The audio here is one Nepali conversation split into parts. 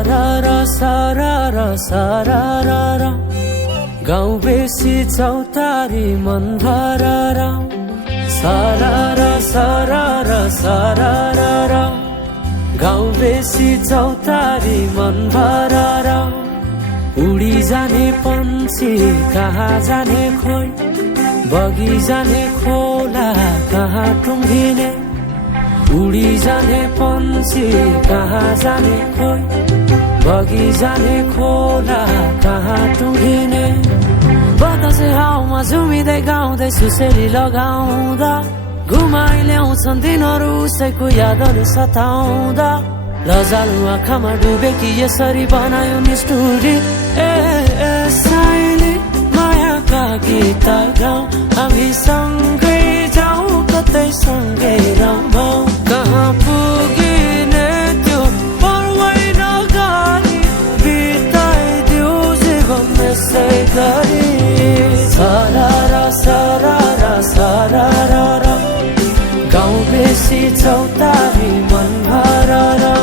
सारारा सारारा सारारा गाउँ बेसी चौतारी मन भरारा सारारा सारारा सारारा गाउँ बेसी चौतारी मन भरारा उडी जाने पन्छी कहाँ जाने खोइ बगी जाने खोला कहाँ टुङ्गिने उडी जाने पन्छी कहाँ जाने खोइ बगी जाने खोला कहाँ टुङ्गिने बतासे हाउमा झुमिँदै गाउँदै सुसेली लगाउँदा घुमाइ ल्याउँछन् दिनहरू उसैको यादहरू सताउँदा लजालु आँखामा डुबेकी यसरी बनायो निष्ठुरी ए साइली मायाका गीत गाउँ हामी सँगै जाउँ कतै सँगै रमाउँ कहाँ पुगिने त्यो पर्वै नगरी बिताइदिऊ जीवन यसै गरी सारारा सारारा सारारा गाउँ बेसी चौतारी मन भरारा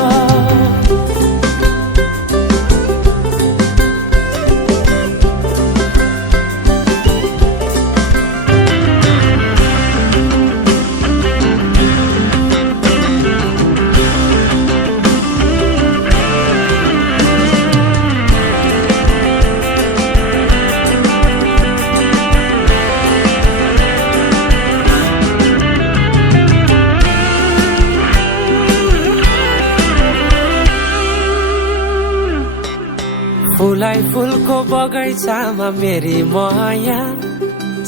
फुलाई फुलको बगैँचामा मेरी माया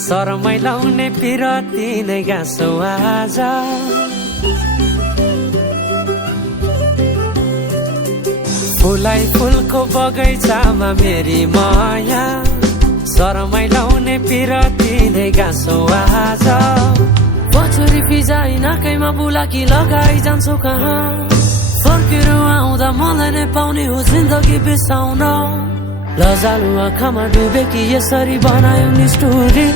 शरमै लाउने पिरती नै गाँसो आज फुलाई फुलको बगैँचामा मेरी माया शरमै लाउने पिरती नै गाँसो आज पछुरी फिजाइ नाकैमा बुलाकी लगाइ जान्छौ कहाँ फर्केर आउँदा मलाई नै पाउने हो जिन्दगी बिसाउन लजालु आँखामा डुबेकी यसरी बनायो निष्ठुरी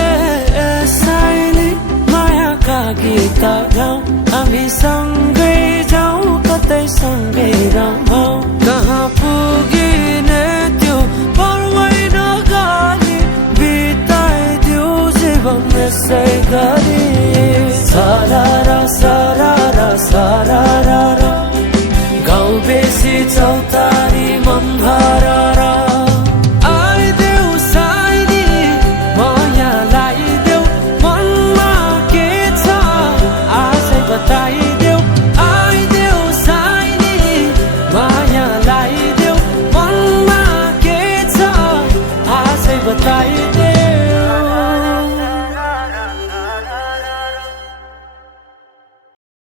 ए साइली मायाका गीत गाउँ हामी सँगै जाउँ कतै सँगै रमाउँ कहाँ पुगिने त्यो पर्वै नगरी बिताइदिऊ जीवन यसै गरी सारारा सारारा सारारा गाउँ बेसी चौतारी मन भरारा आइदेऊ साइली माया लाइदेऊ मनमा के छ आजै बताइदेऊ आइदेऊ साइली माया लाइदेऊ मनमा के छ आजै बताइदेऊ